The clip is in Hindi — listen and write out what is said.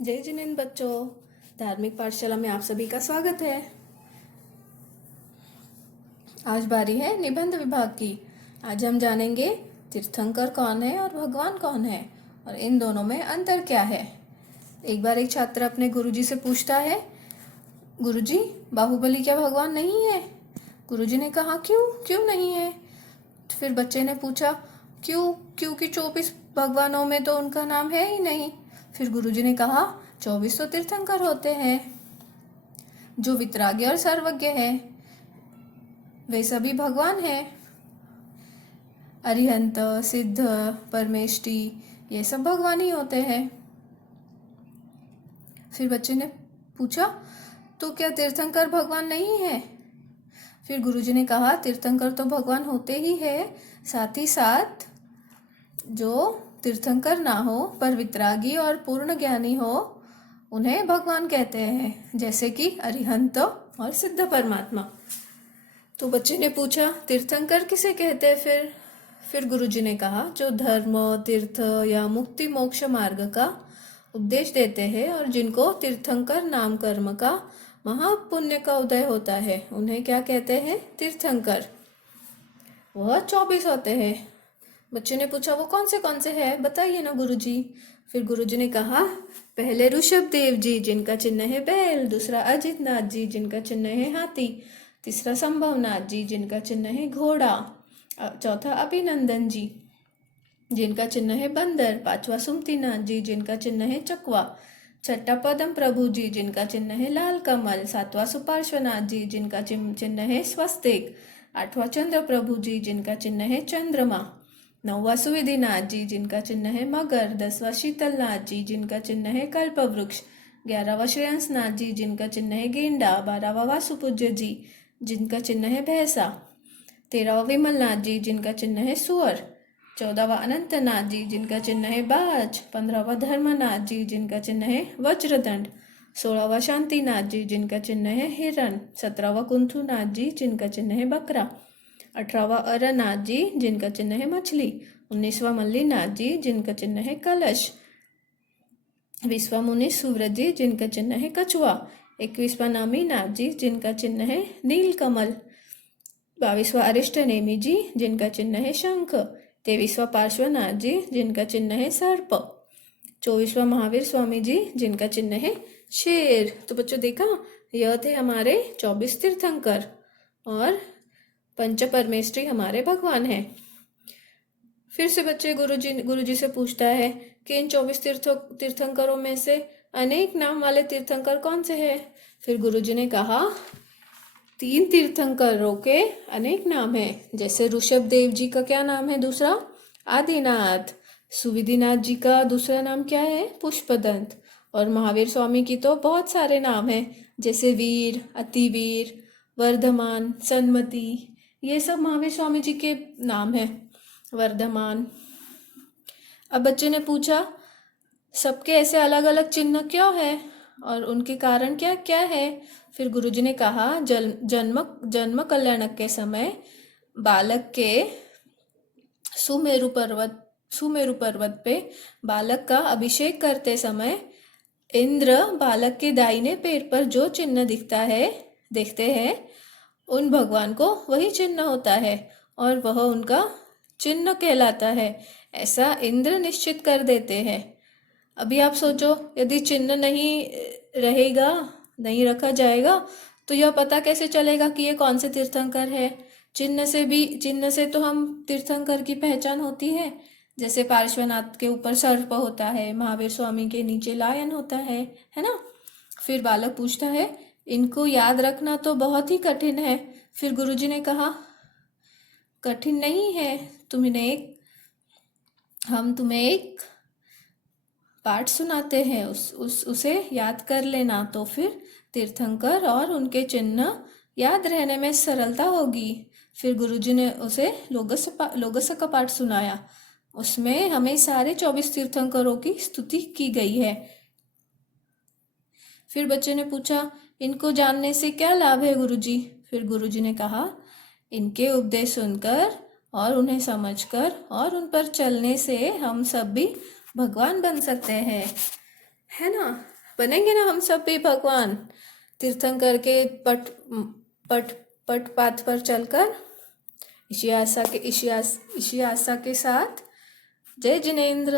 जय जिनेन्द्र बच्चों, धार्मिक पाठशाला में आप सभी का स्वागत है। आज बारी है निबंध विभाग की। आज हम जानेंगे तीर्थंकर कौन है और भगवान कौन है और इन दोनों में अंतर क्या है। एक बार एक छात्र अपने गुरुजी से पूछता है, गुरुजी बाहुबली क्या भगवान नहीं है? गुरुजी ने कहा क्यों नहीं है? फिर बच्चे ने पूछा क्योंकि 24 भगवानों में तो उनका नाम है ही नहीं। फिर गुरुजी ने कहा 24 तो तीर्थंकर होते हैं जो वितरागी और सर्वज्ञ है, वे सभी भगवान हैं। अरिहंत, सिद्ध, परमेष्टि ये सब भगवान ही होते हैं। फिर बच्चे ने पूछा तो क्या तीर्थंकर भगवान नहीं है? फिर गुरुजी ने कहा तीर्थंकर तो भगवान होते ही है, साथ ही साथ जो तीर्थंकर ना हो पर वितरागी और पूर्ण ज्ञानी हो उन्हें भगवान कहते हैं, जैसे कि अरिहंत और सिद्ध परमात्मा। तो बच्चे ने पूछा तीर्थंकर किसे कहते हैं? फिर गुरुजी ने कहा जो धर्म, तीर्थ या मुक्ति मोक्ष मार्ग का उपदेश देते हैं और जिनको तीर्थंकर नाम कर्म का महापुण्य का उदय होता है उन्हें क्या कहते हैं? तीर्थंकर। वह 24 होते हैं। बच्चे ने पूछा वो कौन से हैं, बताइए ना गुरुजी। फिर गुरुजी ने कहा पहले ऋषभ देव जी जिनका चिन्ह है बैल, दूसरा अजित नाथ जी जिनका चिन्ह है हाथी, तीसरा संभवनाथ जी जिनका चिन्ह है घोड़ा, चौथा अभिनंदन जी जिनका चिन्ह है बंदर, पांचवा सुमतिनाथ जी जिनका चिन्ह है चकवा, छठा पदम प्रभु जी जिनका चिन्ह है लाल कमल, सातवां सुपार्श्वनाथ जी जिनका चिन्ह है स्वस्तिक, आठवां चंद्र प्रभु जी जिनका चिन्ह है चंद्रमा, नौवां सुविधिनाथ जी जिनका चिन्ह है मगर, 10वां शीतलनाथ जी जिनका चिन्ह है कल्पवृक्ष, 11वां श्रेयंसनाथ जी जिनका चिन्ह है गेंडा, 12वां वासुपूज्य जी जिनका चिन्ह है भैंसा, 13वां विमलनाथ जी जिनका चिन्ह है सुअर, 14वां अनंतनाथ जी जिनका चिन्ह है बाज, 15वां धर्मनाथ जी जिनका चिन्ह है वज्रदंड, 16वां शांतिनाथ जी जिनका चिन्ह है हिरण, 17वां कुंथुनाथ जी जिनका चिन्ह है बकरा, 18वां अरनाथ जी जिनका चिन्ह है मछली, 19वां मल्लीनाथ जी जिनका चिन्ह है कलश, 20वां मुनि सुव्रत जी जिनका चिन्ह है कछुआ, 21वां नामीनाथ जी जिनका चिन्ह है नीलकमल, 22वां अरिष्ट नेमी जी जिनका चिन्ह है शंख, 23वां पार्श्वनाथ जी जिनका चिन्ह है सर्प, 24वां महावीर स्वामी जी जिनका चिन्ह है शेर। तो बच्चों देखा, यह थे हमारे 24 तीर्थंकर और पंच परमेष्ठी हमारे भगवान हैं। फिर से बच्चे गुरुजी से पूछता है कि इन 24 तीर्थंकरों में से अनेक नाम वाले तीर्थंकर कौन से हैं? फिर गुरुजी ने कहा 3 तीर्थंकरों के अनेक नाम हैं, जैसे ऋषभ देव जी का क्या नाम है? दूसरा आदिनाथ। सुविधिनाथ जी का दूसरा नाम क्या है? पुष्पदंत। और महावीर स्वामी की तो बहुत सारे नाम हैं, जैसे वीर, अतिवीर, वर्धमान, सन्मति, ये सब महावीर स्वामी जी के नाम हैं। वर्धमान। अब बच्चे ने पूछा सबके ऐसे अलग अलग चिन्ह क्यों है और उनके कारण क्या क्या है? फिर गुरुजी ने कहा जन्म कल्याणक के समय बालक के सुमेरु पर्वत पे बालक का अभिषेक करते समय इंद्र बालक के दाहिने पैर पर जो चिन्ह देखते हैं उन भगवान को वही चिन्ह होता है और वह उनका चिन्ह कहलाता है, ऐसा इंद्र निश्चित कर देते हैं। अभी आप सोचो, यदि चिन्ह नहीं रखा जाएगा तो यह पता कैसे चलेगा कि ये कौन से तीर्थंकर है? चिन्ह से तो हम तीर्थंकर की पहचान होती है, जैसे पार्श्वनाथ के ऊपर सर्प होता है, महावीर स्वामी के नीचे लायन होता है ना? फिर बालक पूछता है इनको याद रखना तो बहुत ही कठिन है। फिर गुरुजी ने कहा कठिन नहीं है, हम तुम्हें एक पाठ सुनाते हैं, उसे याद कर लेना तो फिर तीर्थंकर और उनके चिन्ह याद रहने में सरलता होगी। फिर गुरुजी ने उसे लोगस का पाठ सुनाया। उसमें हमें सारे 24 तीर्थंकरों की स्तुति की गई है। फिर बच्चे ने पूछा इनको जानने से क्या लाभ है गुरुजी? फिर गुरुजी ने कहा इनके उपदेश सुनकर और उन्हें समझकर और उन पर चलने से हम सब भी भगवान बन सकते हैं। है ना। बनेंगे ना हम सब भी भगवान, तीर्थंकर के पट पट पट पाथ पर चलकर, इसी आशा के साथ। जय जिनेंद्र।